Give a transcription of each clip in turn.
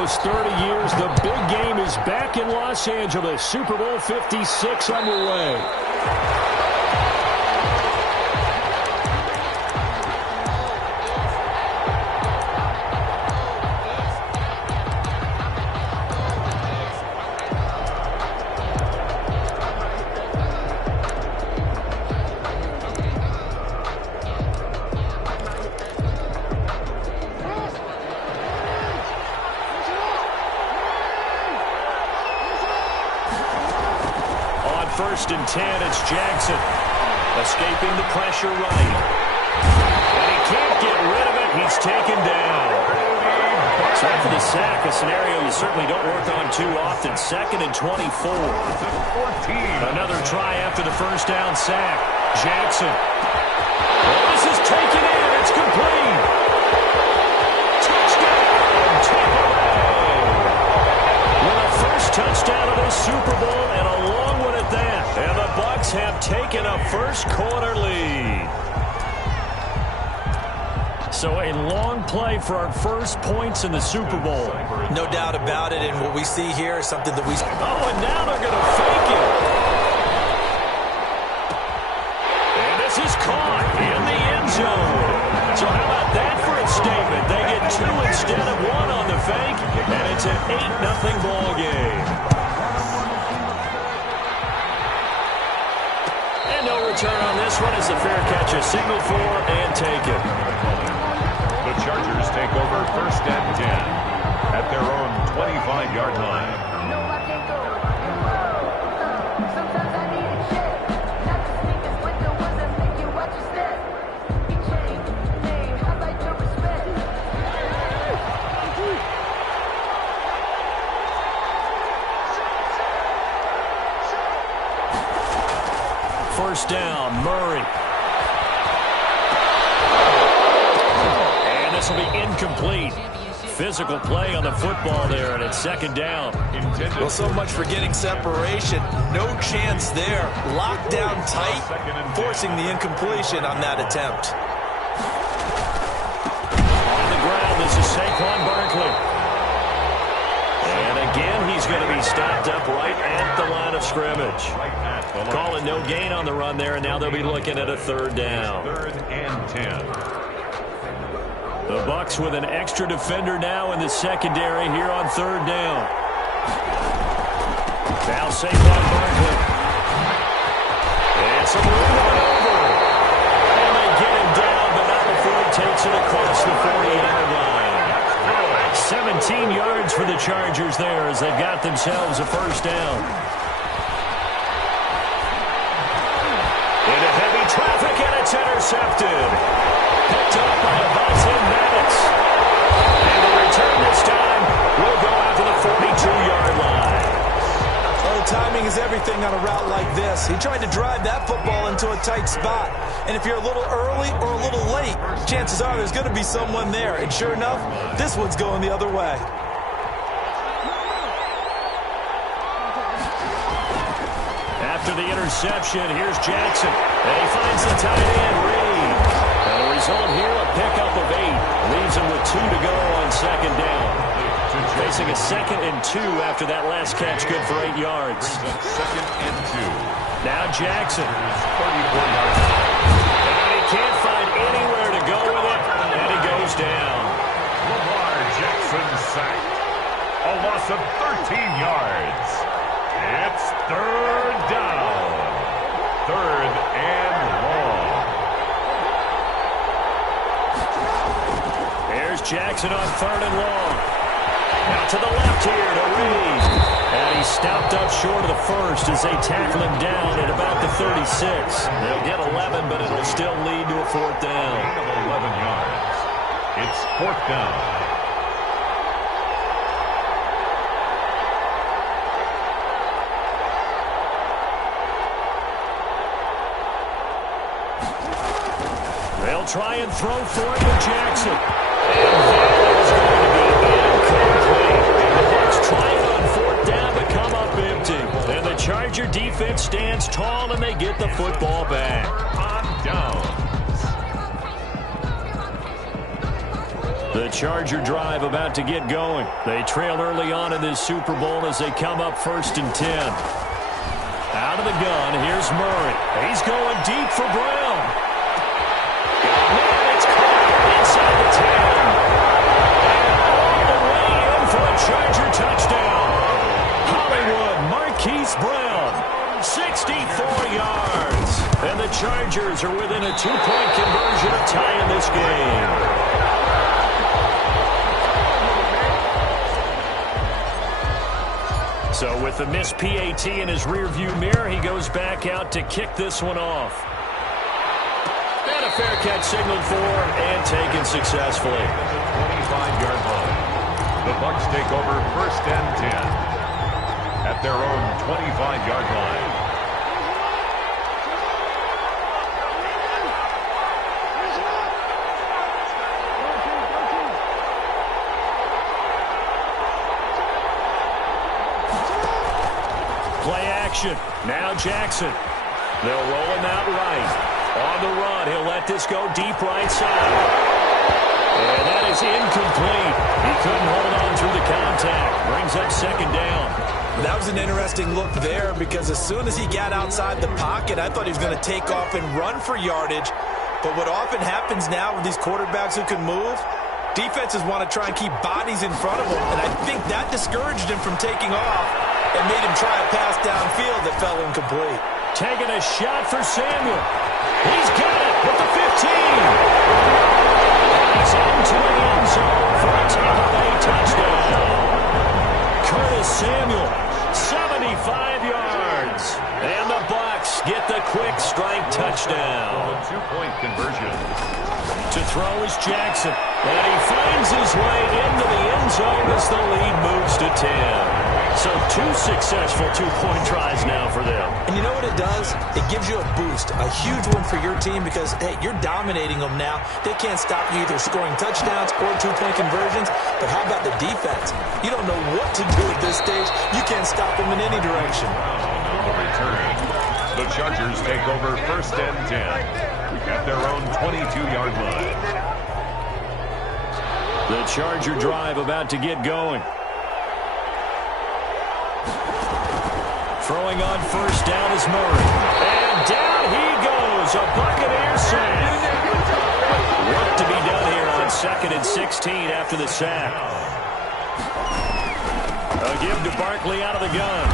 almost 30 years, the big game is back in Los Angeles. Super Bowl 56 underway. First and 10, it's Jackson. Escaping the pressure right. And he can't get rid of it. He's taken down. So after the sack, a scenario you certainly don't work on too often. 2nd and 24. Another try after the first down sack. Jackson. Well, this is taken in. It's complete. Touchdown, Tampa Bay. With a first touchdown of this Super Bowl and a long one at that. And the Bucs have taken a first-quarter lead. So a long play for our first points in the Super Bowl. No doubt about it, and what we see here is something that we... Oh, and now they're going to fake it. And this is caught in the end zone. So how about that for a statement? They get 2 instead of 1 on the fake, and it's an 8-0 ball game. No return on this one as the fair catch is signaled for and taken. The Chargers take over 1st and 10 at their own 25-yard line. No, I can't go. Sometimes I need a check. Not the sneakers, but the ones that make you watch your step. You change, name, how about your respect? First down, Murray. And this will be incomplete. Physical play on the football there, and it's 2nd down. Well, so much for getting separation. No chance there. Locked down tight, forcing the incompletion on that attempt. On the ground, this is Saquon Barkley. And again, he's going to be stopped up right at the line of scrimmage. Calling no gain on the run there, and now they'll be looking at a 3rd down. 3rd and 10. The Bucs with an extra defender now in the secondary here on 3rd down. Now Saquon Barkley. And some room on over. And they get him down, but not before he takes it across the 40-yard line. 17 yards for the Chargers there as they've got themselves a 1st down. Into heavy traffic, and it's intercepted. Picked up by Avonte Maddox. And the return this time will go out to the 42-yard line. Oh, timing is everything on a route like this. He tried to drive that football into a tight spot. And if you're a little early or a little late, chances are there's going to be someone there. And sure enough, this one's going the other way. After the interception, here's Jackson. And he finds the tight end, Reed. And the result here, a pickup of 8. Leaves him with 2 to go on 2nd down. Facing a 2nd and 2 after that last catch, good for 8 yards. 2nd and 2. Now Jackson. 34 yards. And he can't find anywhere to go with it, and he goes down. Lamar Jackson sacked. A loss of 13 yards. It's 3rd down. 3rd and long. There's Jackson on 3rd and long. Now to the left here to Reed. And he's stopped up short of the 1st as they tackle him down at about the 36. They'll get 11, but it'll still lead to a 4th down. Gain of 11 yards. It's 4th down. They'll try and throw for it with Jackson. And that is going to be incomplete. The Bucs trying on 4th down to come up empty. And the Charger defense stands tall and they get the football back. On downs. The Charger Charger drive about to get going. They trail early on in this Super Bowl as they come up 1st and 10. Out of the gun, here's Murray. He's going deep for Brown. And it's caught inside the 10. And all the way in for a Charger touchdown. Hollywood Marquise Brown, 64 yards. And the Chargers are within a 2-point conversion of tying this game. So with the missed PAT in his rearview mirror, he goes back out to kick this one off. And a fair catch signaled for and taken successfully. 25-yard line. The Bucs take over 1st and 10 at their own 25-yard line. Play action. Now Jackson. They'll roll him out right. On the run, he'll let this go deep right side. And that is incomplete. He couldn't hold on through the contact. Brings up 2nd down. That was an interesting look there because as soon as he got outside the pocket, I thought he was going to take off and run for yardage. But what often happens now with these quarterbacks who can move, defenses want to try and keep bodies in front of them. And I think that discouraged him from taking off and made him try a pass downfield that fell incomplete. Taking a shot for Samuel. He's got it with the 15. He's into the end zone for a Tampa Bay touchdown. Curtis Samuel, 75 yards. And the Bucs get the quick strike touchdown. 2-point conversion. To throw is Jackson. And he finds his way into the end zone as the lead moves to 10. So 2 successful 2-point tries now for them. And you know what it does? It gives you a boost, a huge one for your team because, hey, you're dominating them now. They can't stop you either scoring touchdowns or 2-point conversions. But how about the defense? You don't know what to do at this stage. You can't stop them in any direction. On the return, the Chargers take over 1st and 10 at their own 22-yard line. The Charger drive about to get going. Throwing on 1st down is Murray. And down he goes. A Buccaneer sack. Work to be done here on 2nd and 16 after the sack. A give to Barkley out of the gun.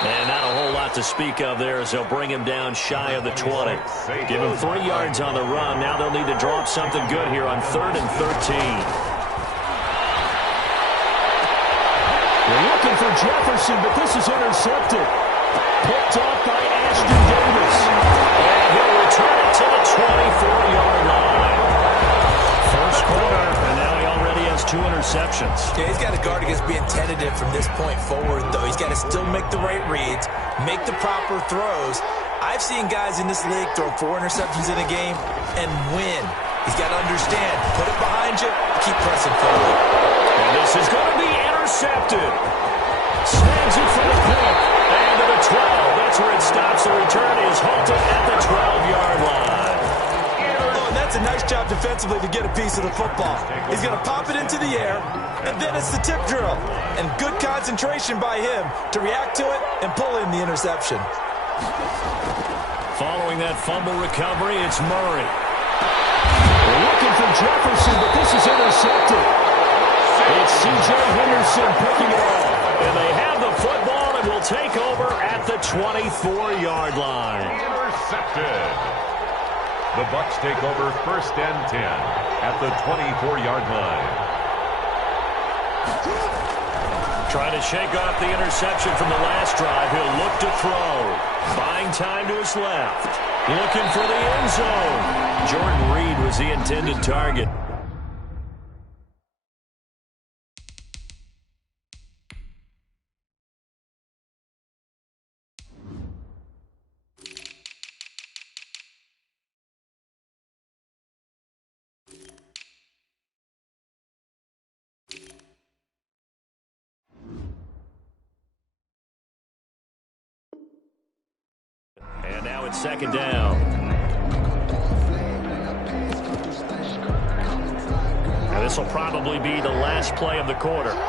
And not a whole lot to speak of there as they'll bring him down shy of the 20. Give him 3 yards on the run. Now they'll need to draw up something good here on 3rd and 13. They're looking for Jefferson, but this is intercepted. Picked off by Ashton Davis. And he'll return it to the 24-yard line. First quarter, and now he already has 2 interceptions. Yeah, he's got to guard against being tentative from this point forward, though. He's got to still make the right reads, make the proper throws. I've seen guys in this league throw 4 interceptions in a game and win. He's got to understand, put it behind you, keep pressing forward. And this is going to be intercepted. Snags it from the pick. And to the 12. That's where it stops. The return is halted at the 12-yard line. Oh, and that's a nice job defensively to get a piece of the football. He's going to pop it into the air, and then it's the tip drill. And good concentration by him to react to it and pull in the interception. Following that fumble recovery, it's Murray. They're looking for Jefferson, but this is intercepted. It's C.J. Henderson picking it off. And they have the football and will take over at the 24-yard line. Intercepted. The Bucs take over 1st and 10 at the 24-yard line. Trying to shake off the interception from the last drive. He'll look to throw. Buying time to his left. Looking for the end zone. Jordan Reed was the intended target. And now it's 2nd down. And This will probably be the last play of the quarter. Again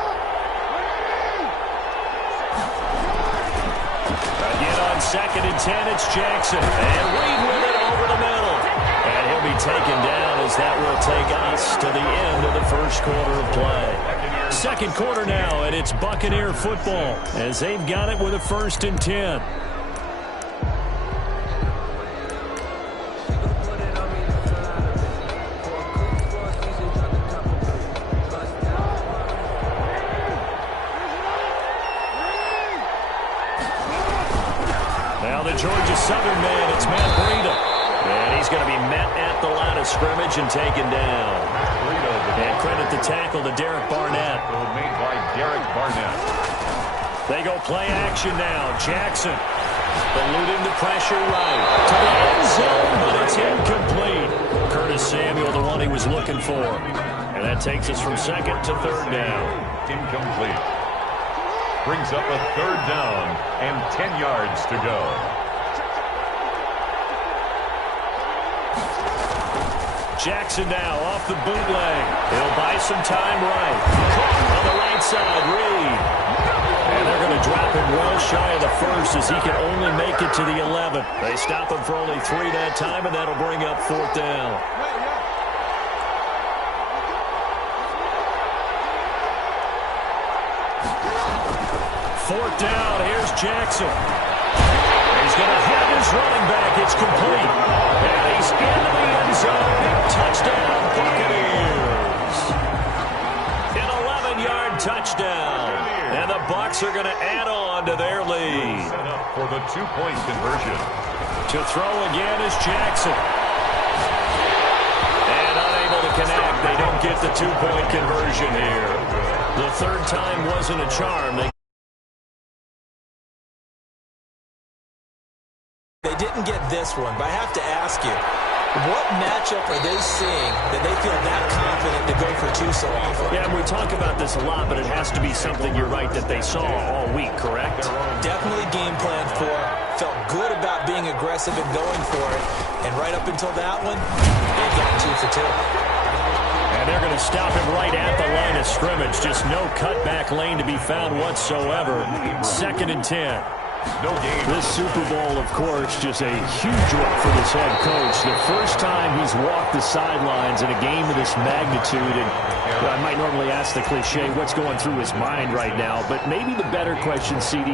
on 2nd and 10, it's Jackson. And Reed with it over the middle. And he'll be taken down as that will take us to the end of the first quarter of play. Second quarter now, and it's Buccaneer football as they've got it with a 1st and 10. Now the Georgia Southern man, it's Matt Breida. And he's going to be met at the line of scrimmage and taken down. And credit the tackle to Derek Barnett. Made by Derek Barnett. They go play action now. Jackson eluding the pressure right to the end zone, but it's incomplete. Curtis Samuel, the one he was looking for. And that takes us from 2nd to 3rd down. Incomplete. Brings up a 3rd down and 10 yards to go. Jackson now off the bootleg. He'll buy some time right. Caught on the right side, Reed. And they're going to drop him well shy of the 1st as he can only make it to the 11. They stop him for only 3 that time, and that'll bring up 4th down. Fourth down, here's Jackson. He's going to have his running back. It's complete. And he's into the end zone. Touchdown, Buccaneers. An 11-yard touchdown. And the Bucs are going to add on to their lead. Set up for the 2-point conversion. To throw again is Jackson. And unable to connect. They don't get the 2-point conversion here. The 3rd time wasn't a charm. They didn't get this one, but I have to ask you, what matchup are they seeing that they feel that confident to go for 2 so often? Yeah, we talk about this a lot, but it has to be something, you're right, that they saw all week, correct? Definitely game plan for it. Felt good about being aggressive and going for it. And right up until that one, they've gotten 2 for 2. And they're going to stop him right at the line of scrimmage. Just no cutback lane to be found whatsoever. 2nd and 10. No game. This Super Bowl, of course, just a huge one for this head coach. The first time he's walked the sidelines in a game of this magnitude. And I might normally ask the cliche, what's going through his mind right now? But maybe the better question, CD,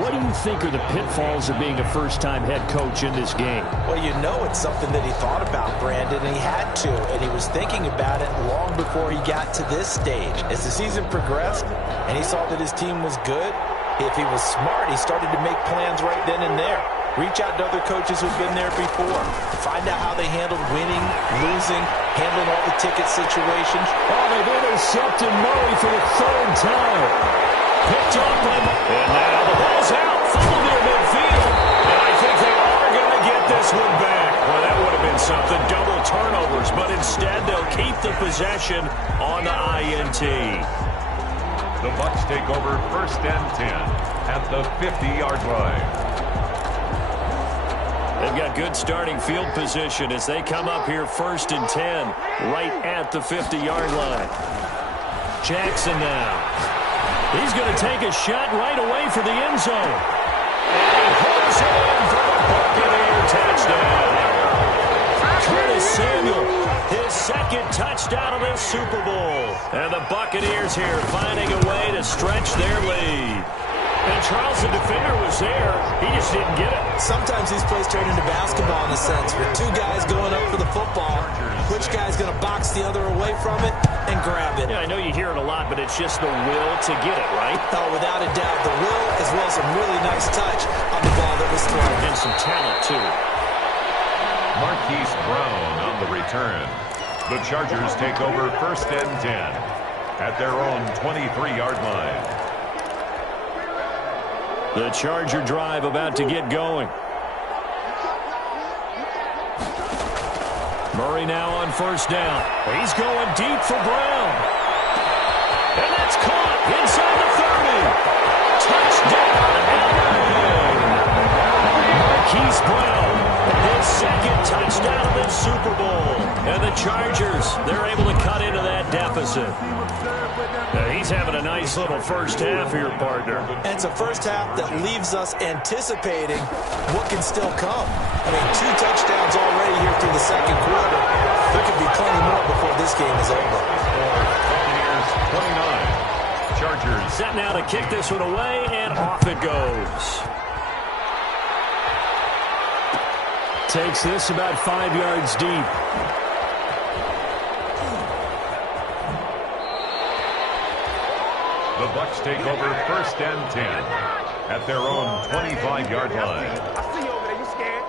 what do you think are the pitfalls of being a first-time head coach in this game? Well, you know it's something that he thought about, Brandon, and he had to. And he was thinking about it long before he got to this stage. As the season progressed and he saw that his team was good, if he was smart, he started to make plans right then and there. Reach out to other coaches who've been there before. Find out how they handled winning, losing, handling all the ticket situations. Oh, they've intercepted Murray for the 3rd time. Picked up him. And now the ball's out. Fumbled near midfield. And I think they are going to get this one back. Well, that would have been something. Double turnovers. But instead, they'll keep the possession on the INT. The Bucs take over 1st and 10 at the 50-yard line. They've got good starting field position as they come up here 1st and 10 right at the 50-yard line. Jackson now. He's going to take a shot right away for the end zone. And he hooks it in for the Buccaneer touchdown. Curtis Samuel, his 2nd touchdown of this Super Bowl. And the Buccaneers here finding a way to stretch their lead. And Charles, the defender, was there. He just didn't get it. Sometimes these plays turn into basketball in a sense, with 2 guys going up for the football. Which guy's going to box the other away from it and grab it? Yeah, I know you hear it a lot, but it's just the will to get it, right? Oh, without a doubt, the will as well as a really nice touch on the ball that was thrown. And some talent, too. Marquise Brown on the return. The Chargers take over 1st and 10 at their own 23-yard line. The Charger drive about to get going. Murray now on 1st down. He's going deep for Brown. And that's caught inside the 30. Touchdown, LA! Marquise Brown, his 2nd touchdown of this Super Bowl. And the Chargers, they're able to cut into that deficit. Nice little first half here, partner. And it's a first half that leaves us anticipating what can still come. I mean, 2 touchdowns already here through the second quarter. There could be plenty more before this game is over. Buccaneers 29. Chargers set now to kick this one away, and off it goes. Takes this about 5 yards deep. The Bucs take over 1st and 10 at their own 25-yard line. I see you over there. You scared?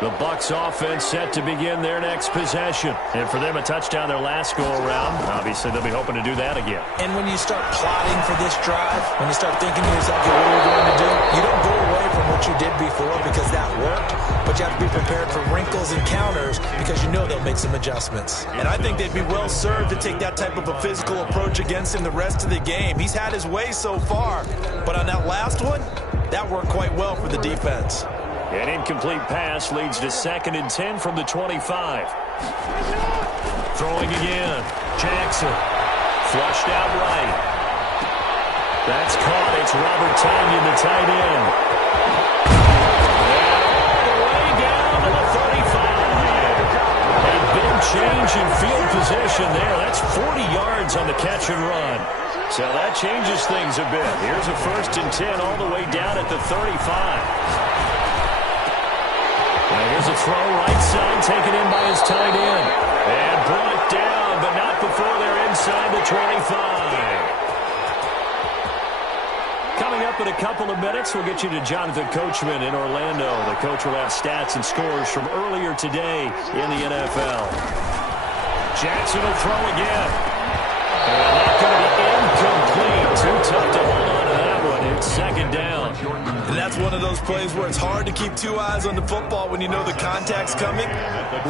The Bucs offense set to begin their next possession. And for them, a touchdown their last go-around. Obviously, they'll be hoping to do that again. And when you start plotting for this drive, when you start thinking to yourself, okay, what are we going to do? You don't go away from what you did before because that worked, but you have to be prepared for wrinkles and counters because you know they'll make some adjustments. And I think they'd be well served to take that type of a physical approach against him the rest of the game. He's had his way so far, but on that last one, that worked quite well for the defense. An incomplete pass leads to 2nd and 10 from the 25. Throwing again. Jackson. Flushed out right. That's caught. It's Robert Tonyan, the tight end. All the way down to the 35. A big change in field position there. That's 40 yards on the catch and run. So that changes things a bit. Here's a 1st and 10 all the way down at the 35. Now here's a throw right side, taken in by his tight end. And brought down, but not before they're inside the 25. Coming up in a couple of minutes, we'll get you to Jonathan Coachman in Orlando. The coach will have stats and scores from earlier today in the NFL. Jackson will throw again. And that's going to be incomplete. Too tough to hold on to that one. It's 2nd down. And that's one of those plays where it's hard to keep 2 eyes on the football when you know the contact's coming,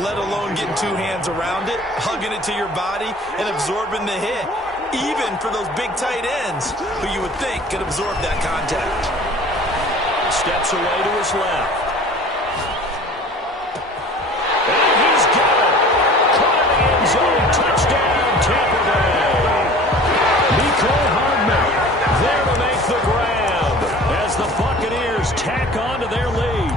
let alone getting 2 hands around it, hugging it to your body, and absorbing the hit, even for those big tight ends who you would think could absorb that contact. Steps away to his left. And he's got it. Caught in the end zone. Touchdown, Tampa Bay. Mecole Hardman there to make the grab as the Buccaneers tack on to their lead.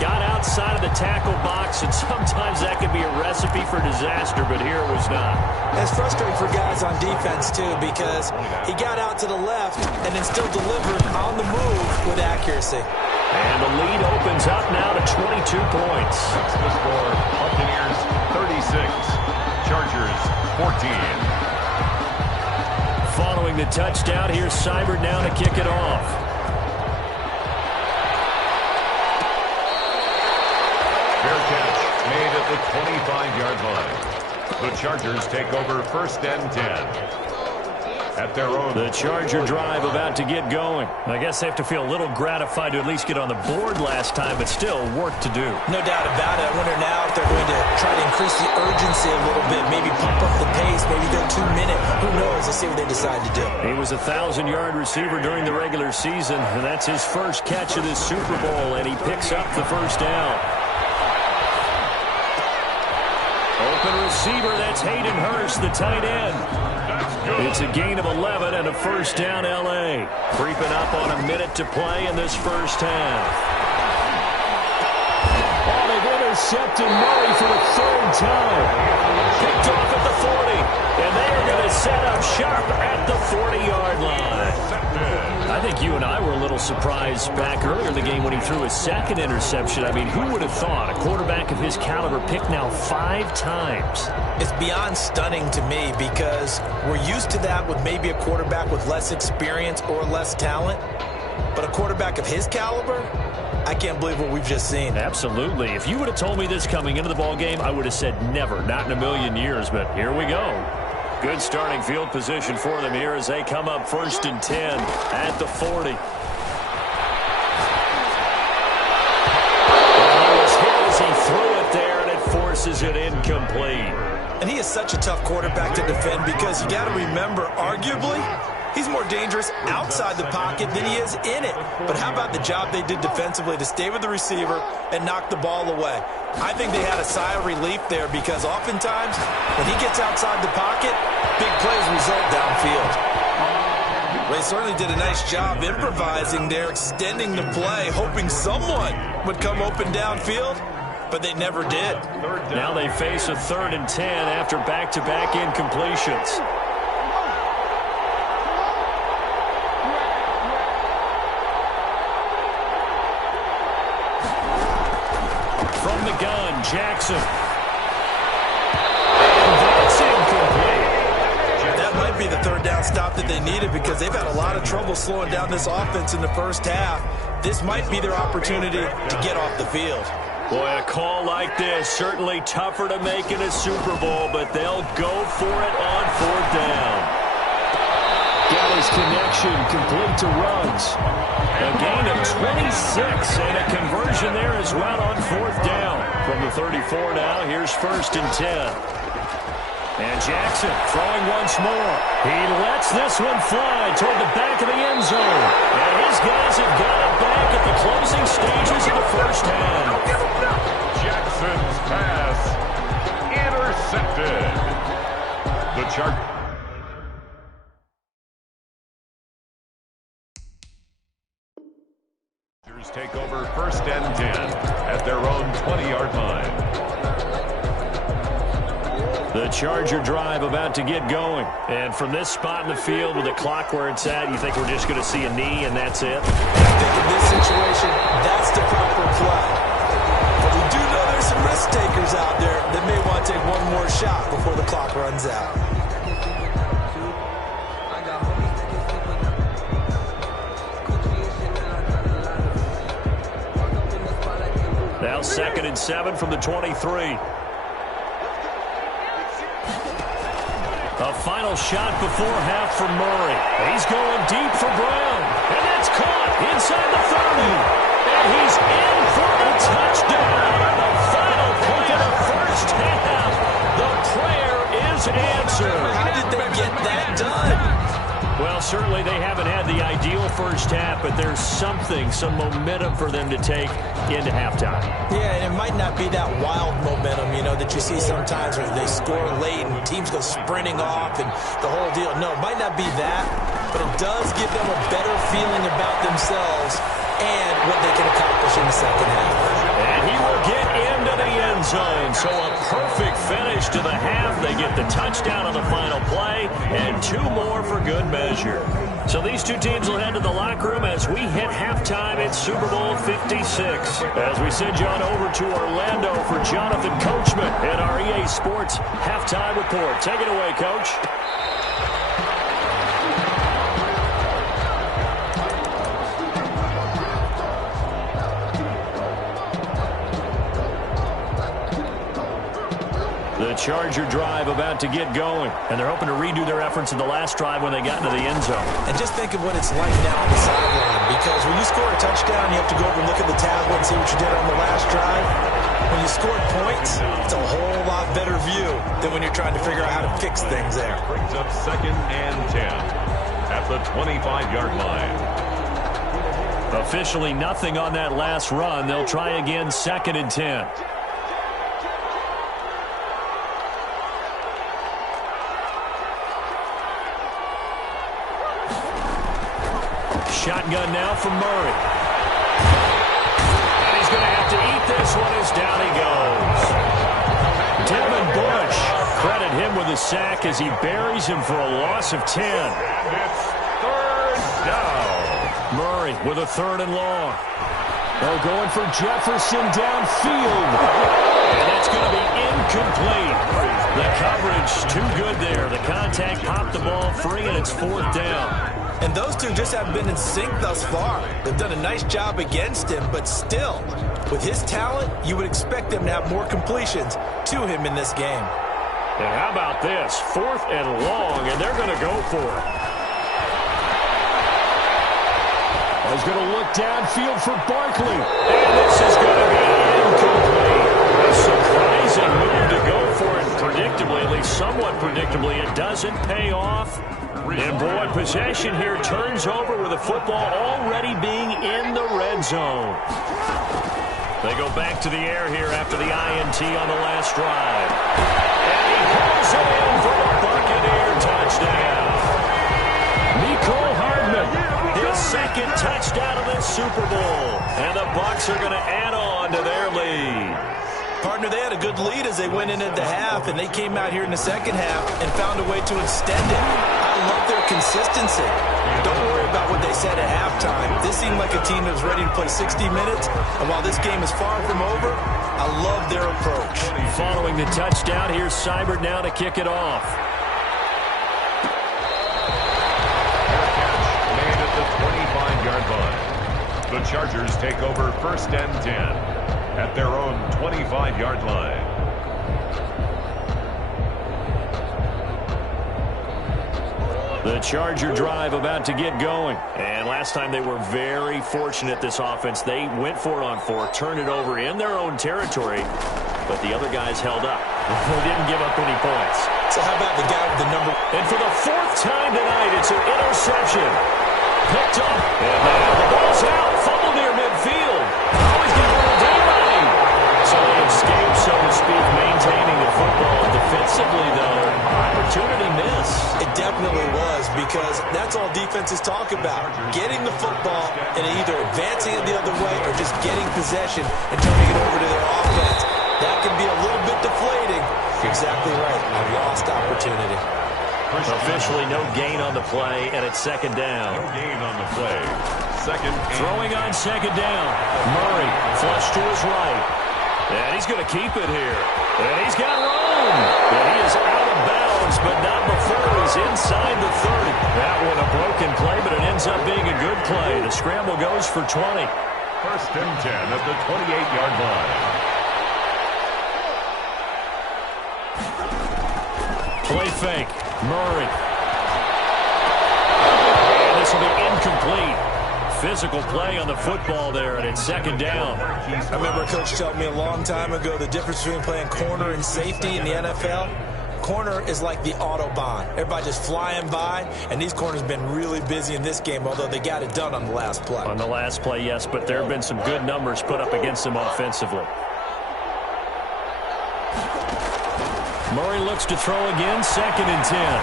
Got outside of the tackle box, and sometimes that can be a recipe for disaster, but here it was not. It's frustrating for guys on defense, too, because he got out to the left and then still delivered on the move with accuracy. And the lead opens up now to 22 points. That's the score. Buccaneers 36. Chargers 14. Following the touchdown, here's Seibert now to kick it off. Fair catch made at the 25-yard line. The Chargers take over 1st and 10 at their own. The Charger drive about to get going. I guess they have to feel a little gratified to at least get on the board last time, but still work to do. No doubt about it. I wonder now if they're going to try to increase the urgency a little bit, maybe pump up the pace, maybe go 2-minute. Who knows? Let's see what they decide to do. He was a 1,000-yard receiver during the regular season, and that's his first catch of this Super Bowl, and he picks up the 1st down. Open receiver, that's Hayden Hurst, the tight end. It's a gain of 11 and a 1st down L.A. Creeping up on a minute to play in this first half. Oh, they've intercepted Murray for the 3rd time. Picked off at the 40, and they are going to set up sharp at the 40-yard line. I think you and I were a little surprised back earlier in the game when he threw his 2nd interception. I mean, who would have thought a quarterback of his caliber picked now 5 times? It's beyond stunning to me because we're used to that with maybe a quarterback with less experience or less talent. But a quarterback of his caliber, I can't believe what we've just seen. Absolutely. If you would have told me this coming into the ballgame, I would have said never, not in a million years. But here we go. Good starting field position for them here as they come up 1st and 10 at the 40. And he was hit as he threw it there, and it forces it incomplete. And he is such a tough quarterback to defend because you got to remember, arguably, He's more dangerous outside the pocket than he is in it. But how about the job they did defensively to stay with the receiver and knock the ball away? I think they had a sigh of relief there because oftentimes when he gets outside the pocket, big plays result downfield. They certainly did a nice job improvising there, extending the play, hoping someone would come open downfield, but they never did. Now they face a 3rd and 10 after back-to-back incompletions. From the gun, Jackson. And that's incomplete. That might be the 3rd down stop that they needed because they've had a lot of trouble slowing down this offense in the first half. This might be their opportunity to get off the field. Boy, a call like this, certainly tougher to make in a Super Bowl, but they'll go for it on 4th down. Got his connection, complete to Ruggs. A gain of 26 and a conversion there as well on 4th down. From the 34 now, here's 1st and 10. And Jackson throwing once more. He lets this one fly toward the back of the end zone. And his guys have got it back at the closing stages of the first half. Jackson's pass intercepted. The Chargers take over 1st and 10 at their own 20-yard line. The Charger drive about to get going. And from this spot in the field with the clock where it's at, you think we're just going to see a knee and that's it? I think in this situation, that's the proper play. But we do know there's some risk takers out there that may want to take one more shot before the clock runs out. Now 2nd and 7 from the 23. A final shot before half for Murray. He's going deep for Brown. And that's caught inside the 30. And he's in for the touchdown. The final play of the first half. The prayer is answered. How did they get that done? Well, certainly they haven't had the ideal first half, but there's something, some momentum for them to take into halftime. Yeah, and it might not be that wild momentum, you know, that you see sometimes where they score late and teams go sprinting off and the whole deal. No, it might not be that, but it does give them a better feeling about themselves and what they can accomplish in the second half. And he will get into the end zone. So a perfect finish to the half. They get the touchdown on the final play and 2 more for good measure. So these two teams will head to the locker room as we hit halftime at Super Bowl 56. As we send you on over to Orlando for Jonathan Coachman at our EA Sports Halftime Report. Take it away, Coach. The Charger drive about to get going. And they're hoping to redo their efforts in the last drive when they got into the end zone. And just think of what it's like now on the sideline. Because when you score a touchdown, you have to go over and look at the tablet and see what you did on the last drive. When you score points, it's a whole lot better view than when you're trying to figure out how to fix things there. Brings up 2nd and 10 at the 25-yard line. Officially nothing on that last run. They'll try again 2nd and 10. Shotgun now from Murray. And he's going to have to eat this one as down he goes. Devin Bush, credit him with a sack as he buries him for a loss of 10. And it's 3rd down. Murray with a 3rd and long. They're going for Jefferson downfield. And that's going to be incomplete. The coverage too good there. The contact popped the ball free, and it's 4th down. And those two just haven't been in sync thus far. They've done a nice job against him, but still, with his talent, you would expect them to have more completions to him in this game. And how about this? 4th and long, and they're going to go for it. He's going to look downfield for Barkley. And this is going to be incomplete. A surprising move to go for it predictably, at least somewhat predictably. It doesn't pay off. And boy, possession here turns over with the football already being in the red zone. They go back to the air here after the INT on the last drive. And he pulls it in for a Buccaneer touchdown. Nicole Hardman, his second touchdown of this Super Bowl. And the Bucs are going to add on to their lead. Partner, they had a good lead as they went into the half, and they came out here in the second half and found a way to extend it. I love their consistency. Don't worry about what they said at halftime. This seemed like a team that was ready to play 60 minutes, and while this game is far from over, I love their approach. Following the touchdown, here's Seibert now to kick it off. Made at the 25-yard line. The Chargers take over 1st and 10 at their own 25-yard line. The Charger drive about to get going. And last time they were very fortunate, this offense. They went for it on 4, turned it over in their own territory, but the other guys held up. They didn't give up any points. So how about the guy with the number? And for the 4th time tonight, it's an interception. Picked up, and now the ball's out. Fumble near midfield. Oh, he's got a little daylight. So they escape, so to speak, maintaining the football. Defensively, though, opportunity miss. It definitely was, because that's all defenses talk about. Getting the football and either advancing it the other way or just getting possession and turning it over to their offense. That can be a little bit deflating. You're exactly right. A lost opportunity. Officially no gain on the play, and it's 2nd down. No gain on the play. 2nd. Throwing on 2nd down. Murray flush to his right. And he's going to keep it here. And he's got room. And he is out of bounds, but not before he's inside the 30. That one a broken play, but it ends up being a good play. The scramble goes for 20. 1st and 10 at the 28-yard line. Play fake. Murray. And this will be incomplete. Physical play on the football there, and it's 2nd down. I remember a coach told me a long time ago the difference between playing corner and safety in the NFL. Corner is like the Autobahn. Everybody just flying by, and these corners have been really busy in this game, although they got it done on the last play. On the last play, yes, but there have been some good numbers put up against them offensively. Murray looks to throw again, 2nd and 10.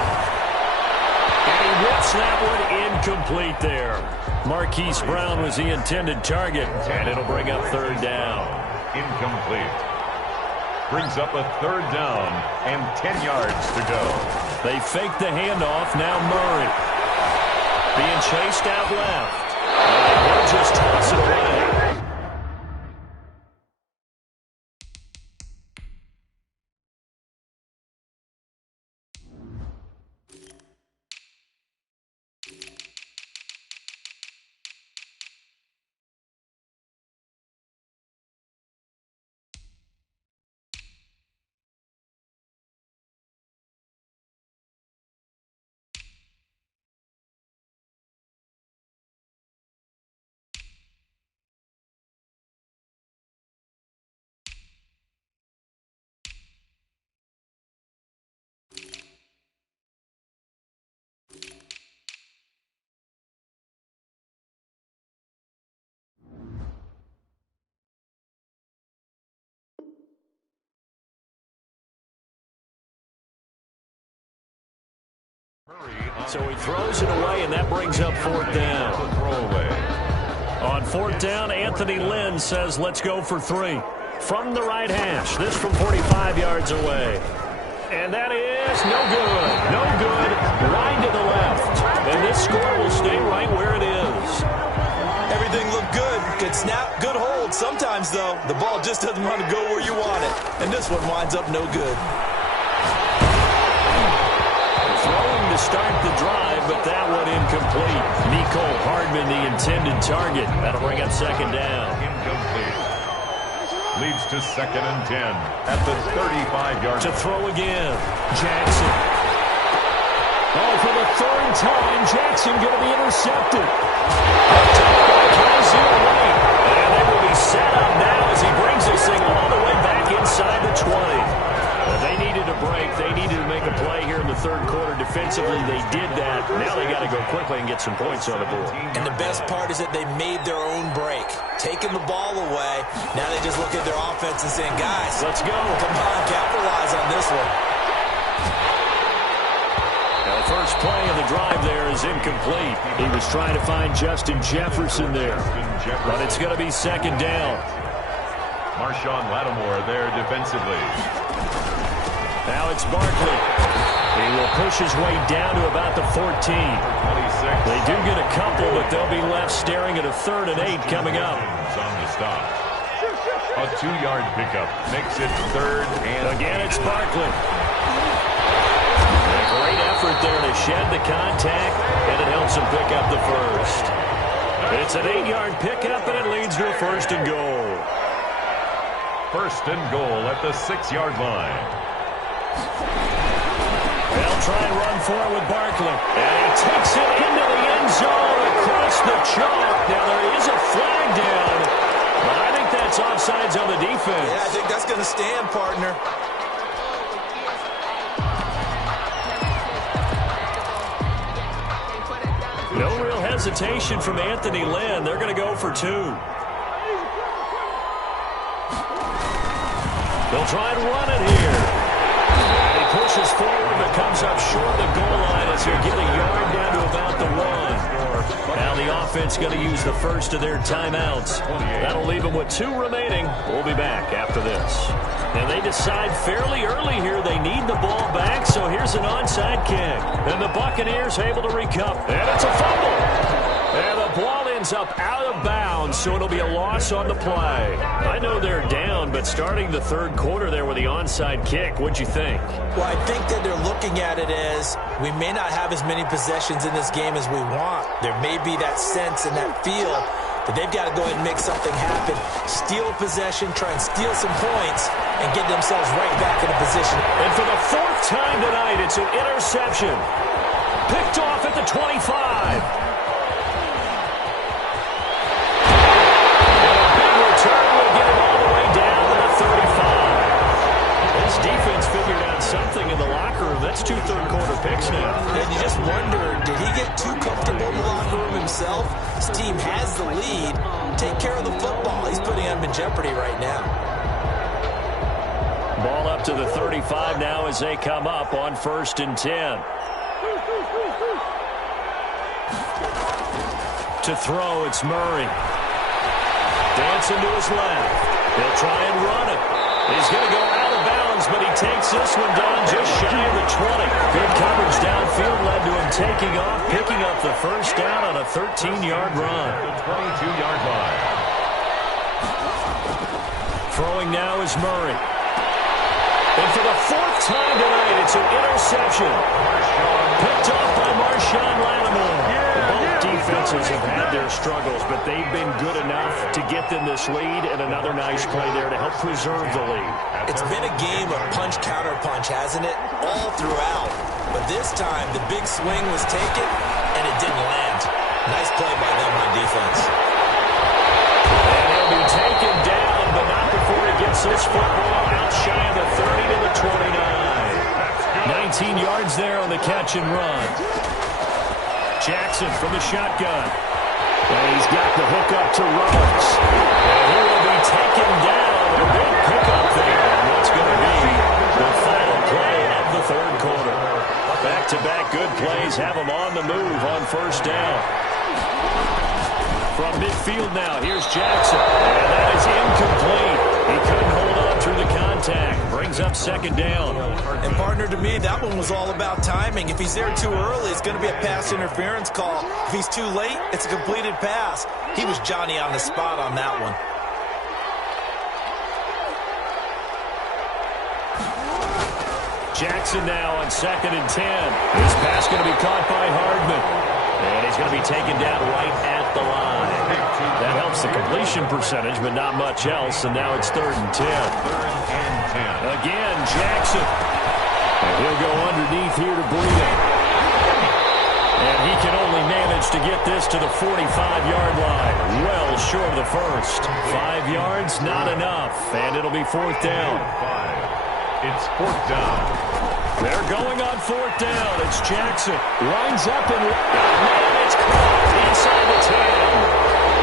And he whips that one incomplete there. Marquise Brown was the intended target, and it'll bring up 3rd down. Incomplete. Brings up a 3rd down and 10 yards to go. They fake the handoff, now Murray. Being chased out left. And he'll just toss it away. So he throws it away, and that brings up 4th down. On 4th down, Anthony Lynn says, let's go for 3. From the right hash, this from 45 yards away. And that is no good. No good. Right to the left. And this score will stay right where it is. Everything looked good. Good snap, good hold. Sometimes, though, the ball just doesn't want to go where you want it. And this one winds up no good. Throwing to start the drive, but that one incomplete. Nicole Hardman, the intended target. That'll bring up 2nd down. Incomplete. Leads to 2nd and 10 at the 35-yard line. To throw again. Jackson. Oh, for the 3rd time, Jackson going to be intercepted. And they will be set up now as he brings this thing all the way back inside the 20. They needed to the break. They needed to make a play here in the third quarter defensively. They did that. Now they got to go quickly and get some points on the board. And the best part is that they made their own break. Taking the ball away, now they just look at their offense and saying, guys, let's go. Come on, capitalize on this one. Now, the first play of the drive there is incomplete. He was trying to find Justin Jefferson there. But it's going to be second down. Marshawn Lattimore there defensively. Now it's Barkley. He will push his way down to about the 14. 26. They do get a couple, but they'll be left staring at a 3rd and 8 coming up. On the stop. A 2-yard pickup makes it 3rd and again, it's Barkley. A great effort there to shed the contact, and it helps him pick up the first. It's an 8-yard pickup, and it leads to a 1st and goal. 1st and goal at the 6-yard line. They'll try and run for it with Barkley. And he takes it into the end zone across the chalk. Now there is a flag down, but I think that's offsides on the defense. Yeah, I think that's going to stand, partner. No real hesitation from Anthony Lynn. They're going to go for 2. They'll try and run it here. And he pushes forward but comes up short of the goal line as he'll get a yard down to about the 1. Now the offense going to use the first of their timeouts. That'll leave them with 2 remaining. We'll be back after this. And they decide fairly early here they need the ball back, so here's an onside kick. And the Buccaneers able to recover. And it's a fumble. And the ball ends up out of bounds, so it'll be a loss on the play. I know they're down, but starting the third quarter there with the onside kick, what'd you think? Well, I think that they're looking at it as we may not have as many possessions in this game as we want. There may be that sense and that feel that they've got to go ahead and make something happen, steal a possession, try and steal some points, and get themselves right back in a position. And for the 4th time tonight, it's an interception. Picked off at the 25. Defense figured out something in the locker room. That's 2 third-quarter picks now. And you just wonder, did he get too comfortable in the locker room himself? His team has the lead. Take care of the football. He's putting them in jeopardy right now. Ball up to the 35 now as they come up on 1st and 10. To throw, it's Murray. Dancing to his left. He'll try and run it. He's going to go out of bounds, but he takes this one down just shy of the 20. Good coverage downfield led to him taking off, picking up the first down on a 13-yard run. The 22-yard line. Throwing now is Murray. And for the 4th time tonight, it's an interception. Picked off by Marshawn Lattimore. Both defenses have had their struggles, but they've been good enough to get them this lead, and another nice play there to help preserve the lead. It's been a game of punch-counter-punch, hasn't it? All throughout. But this time, the big swing was taken, and it didn't land. Nice play by them on defense. And he'll be taken down, but not before he gets this football out shy of the 30 to the 29. 19 yards there on the catch and run. Jackson from the shotgun. And he's got the hook up to Roberts. And he will be taken down. A big pickup there. And what's going to be the final play of the third quarter. Back-to-back good plays have them on the move on 1st down. From midfield now, here's Jackson. And that is incomplete. He couldn't hold on through the contact. Brings up 2nd down. And partner, to me, that one was all about timing. If he's there too early, it's going to be a pass interference call. If he's too late, it's a completed pass. He was Johnny on the spot on that one. Jackson now on 2nd and 10. This pass going to be caught by Hardman. And he's going to be taken down right at the line. That helps the completion percentage, but not much else. And now it's 3rd and 10. 3rd and 10. Again, Jackson. And he'll go underneath here to Breida. And he can only manage to get this to the 45-yard line. Well short of the first. 5 yards, not enough. And it'll be 4th down. It's 4th down. They're going on fourth down. It's Jackson. Lines up and it's caught inside the 10.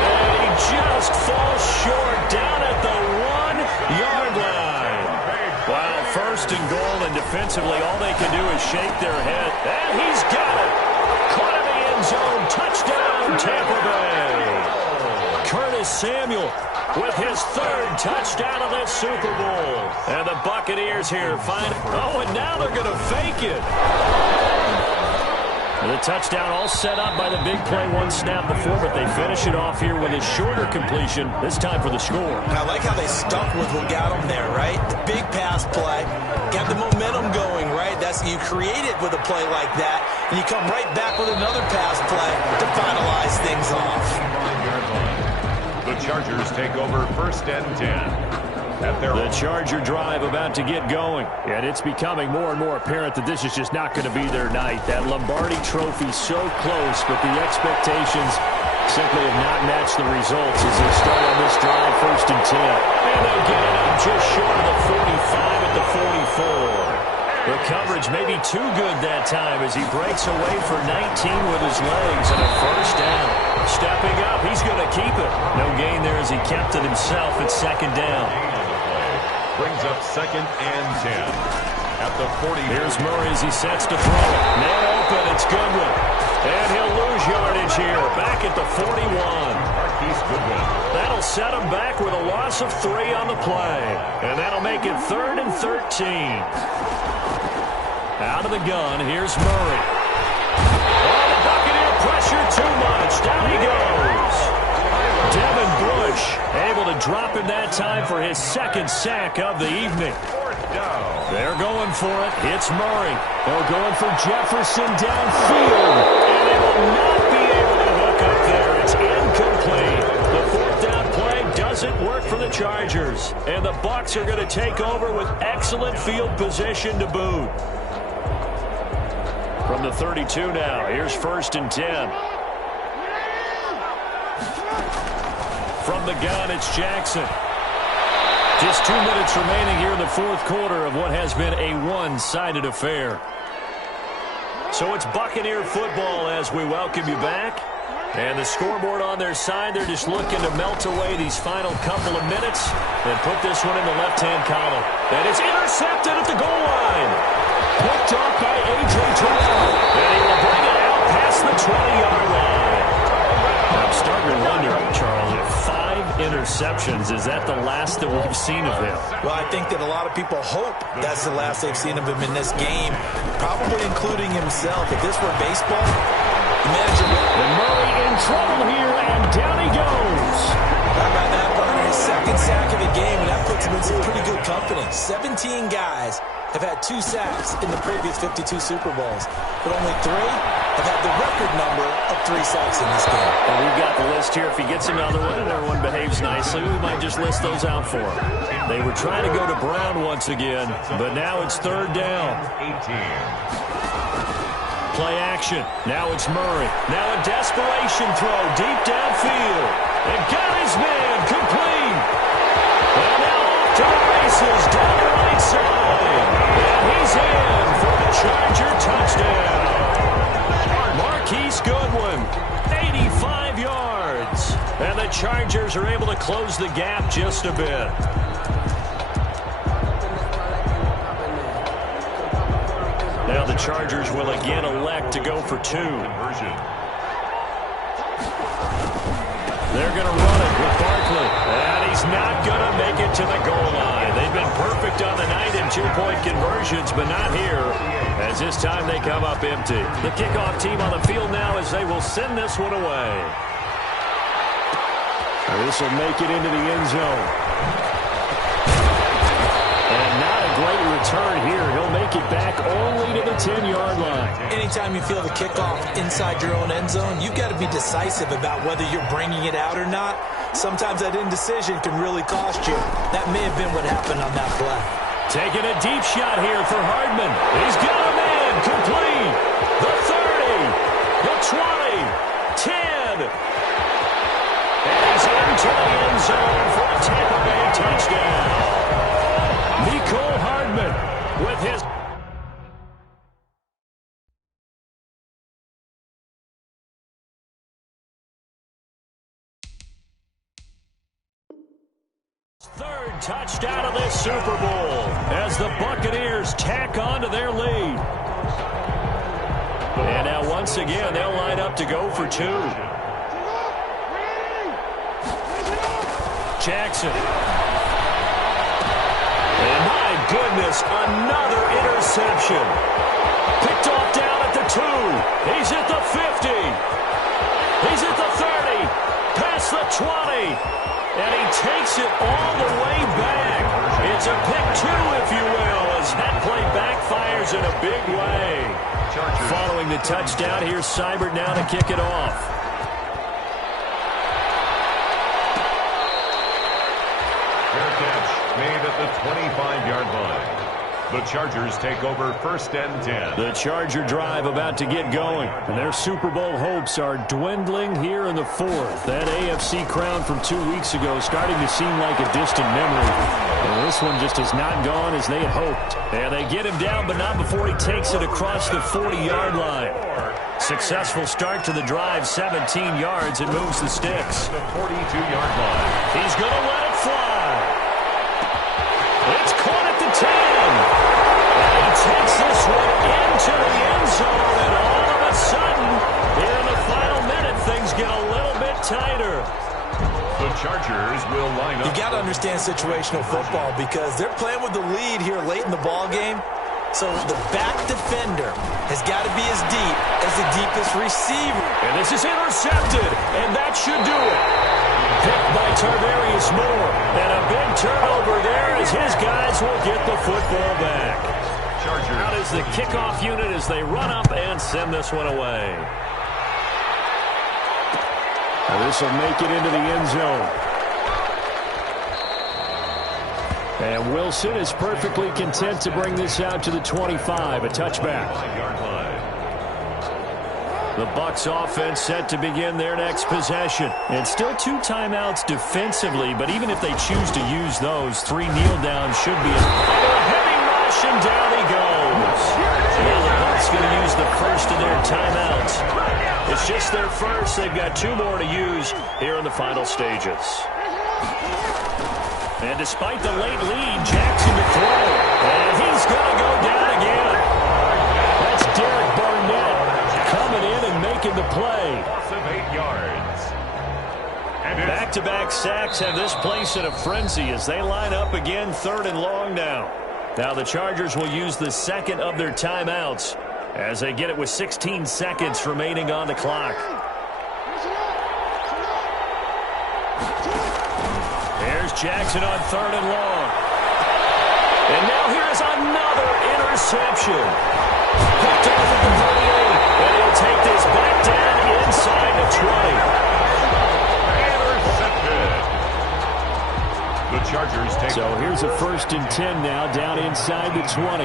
And he just falls short down at the 1-yard line. Wow, first and goal, and defensively all they can do is shake their head. And he's got it. Caught in the end zone. Touchdown, Tampa Bay. Curtis Samuel with his third touchdown of this Super Bowl. And the Buccaneers here find... Oh, and now they're going to fake it. The touchdown all set up by the big play one snap before, but they finish it off here with a shorter completion, this time for the score. I like how they stuck with what got them there, right? The big pass play, got the momentum going, right? You create it with a play like that, and you come right back with another pass play to finalize things off. The Chargers take over first and 10. The Charger drive about to get going. And it's becoming more and more apparent that this is just not going to be their night. That Lombardi trophy so close, but the expectations simply have not matched the results as they start on this drive, first and 10. And they'll get it up just short of the 45 at the 44. The coverage may be too good that time as he breaks away for 19 with his legs and a first down. Stepping up, he's going to keep it. No gain there as he kept it himself at second down. Brings up second and 10 at the 40. Here's Murray as he sets to throw. Man open, it's Goodwin. And he'll lose yardage here, back at the 41. That'll set him back with a loss of 3 on the play. And that'll make it 3rd and 13. Out of the gun, here's Murray. Oh, the Buccaneer pressure too much. Down he goes. Devin Bush able to drop him that time for his second sack of the evening. They're going for it. It's Murray. They're going for Jefferson downfield. And they will not be able to hook up there. It's incomplete. The fourth down play doesn't work for the Chargers. And the Bucs are going to take over with excellent field position to boot. From the 32 now, here's first and 10. From the gun, it's Jackson. Just 2 minutes remaining here in the fourth quarter of what has been a one-sided affair. So it's Buccaneer football as we welcome you back. And the scoreboard on their side, they're just looking to melt away these final couple of minutes and put this one in the left-hand column. And it's intercepted at the goal line. Picked off by A.J. Terrell. And he will bring it out past the 20-yard line. I'm starting to wonder, Charles, if 5 interceptions, is that the last that we've seen of him? Well, I think that a lot of people hope that's the last they've seen of him in this game, probably including himself. If this were baseball, imagine. And Murray in trouble here, and down he goes. How about that, partner? His second sack of the game, and that puts him in some pretty good company. 17 guys have had 2 sacks in the previous 52 Super Bowls, but only 3 have had the record number of 3 sacks in this game. And we've got the list here. If he gets another one and everyone behaves nicely, we might just list those out for him. They were trying to go to Brown once again, but now it's third down. 18. Play action. Now it's Murray. Now a desperation throw deep downfield. And got his man complete. And now off to the races down the right side. And he's in for the Charger touchdown. Marquise Goodwin, 85 yards. And the Chargers are able to close the gap just a bit. Now the Chargers will again elect to go for 2. They're going to run it with Barkley. And he's not going to make it to the goal line. They've been perfect on the night in 2-point conversions, but not here, as this time they come up empty. The kickoff team on the field now as they will send this one away. This will make it into the end zone. And not a great return here. He'll make it back only to the 10-yard line. Anytime you feel the kickoff inside your own end zone, you've got to be decisive about whether you're bringing it out or not. Sometimes that indecision can really cost you. That may have been what happened on that play. Taking a deep shot here for Hardman. He's got a man complete. The 30, the 20, 10. And he's into the end zone for a Tampa Bay touchdown. Nicole Hardman with his... touchdown of this Super Bowl as the Buccaneers tack on to their lead. And now once again, they'll line up to go for two. Jackson. And my goodness, another interception. Picked off down at the 2. He's at the 50. He's at the 30. Past the 20. And he takes it all the way back. It's a pick 2, if you will, as that play backfires in a big way. Following the touchdown, here's Seibert now to kick it off. Fair catch made at the 25-yard line. The Chargers take over first and 10. The Charger drive about to get going. And their Super Bowl hopes are dwindling here in the fourth. That AFC crown from 2 weeks ago starting to seem like a distant memory. And this one just has not gone as they had hoped. And they get him down, but not before he takes it across the 40-yard line. Successful start to the drive, 17 yards. It moves the sticks. The 42-yard line. He's going to let it fly. It's caught at the 10. And he takes this one into the end zone. And all of a sudden, here in the final minute, things get a little bit tighter. The Chargers will line up. You got to understand situational football because they're playing with the lead here late in the ball game. So the back defender has got to be as deep as the deepest receiver. And this is intercepted, and that should do it. Picked by Tarvarius Moore. And a big turnover there as his guys will get the football back. Chargers. Out is the kickoff unit as they run up and send this one away. This will make it into the end zone. And Wilson is perfectly content to bring this out to the 25, a touchback. 5-yard line. The Bucs offense set to begin their next possession. And still 2 timeouts defensively, but even if they choose to use those, 3 kneel downs should be a heavy rush, and down he goes. Well, the Bucs going to use the first of their timeouts. It's just their first. They've got 2 more to use here in the final stages. And despite the late lead, Jackson to throw. And he's going to go down again. That's Derek Barnett coming in and making the play. Loss of 8 yards. Back-to-back sacks have this place in a frenzy as they line up again, 3rd and long now. Now the Chargers will use the second of their timeouts as they get it with 16 seconds remaining on the clock. Here's Jackson on 3rd and long. And now here's another interception. Picked off at the 38, and he'll take this back down inside the 20. Intercepted. The Chargers take. So here's a 1st and 10 now, down inside the 20.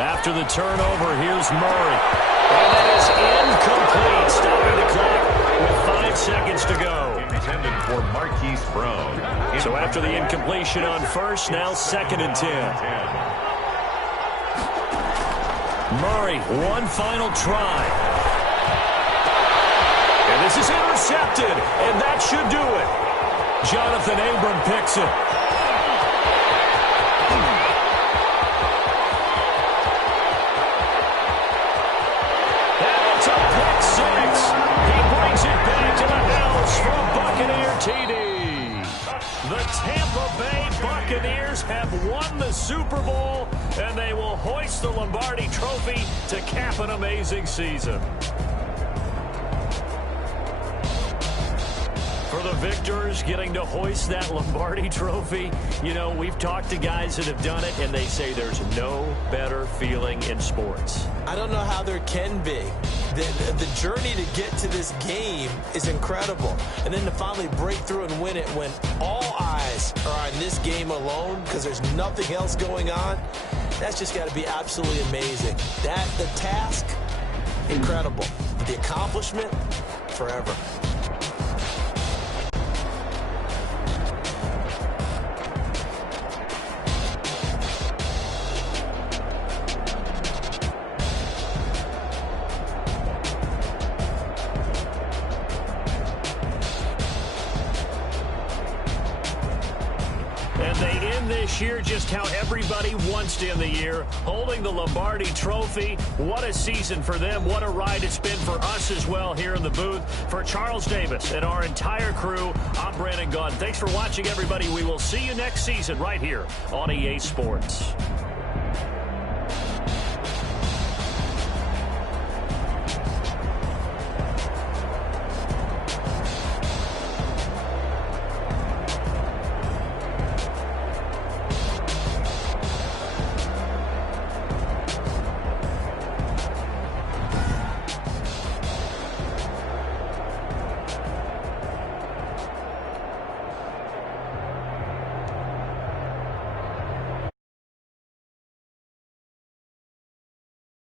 After the turnover, here's Murray. And that is incomplete, stopping the clock with 5 seconds to go. Intended for Marquise Brown. So after the incompletion on 1st, now 2nd and 10. Murray, one final try. And this is intercepted, and that should do it. Jonathan Abram picks it. And it's a pick 6. He brings it back to the house for a Buccaneer TD. The Tampa Bay Buccaneers have won the Super Bowl, and they will hoist the Lombardi Trophy to cap an amazing season. For the victors getting to hoist that Lombardi Trophy, you know, we've talked to guys that have done it, and they say there's no better feeling in sports. I don't know how there can be. The journey to get to this game is incredible. And then to finally break through and win it when all eyes are on this game alone because there's nothing else going on, that's just got to be absolutely amazing. The task, incredible. The accomplishment, forever. year just how everybody wants to end the year, holding the Lombardi Trophy. What a season for them. What a ride it's been for us as well here in the booth. For Charles Davis and our entire crew, I'm Brandon Gaudin. Thanks for watching, everybody. We will see you next season right here on EA Sports.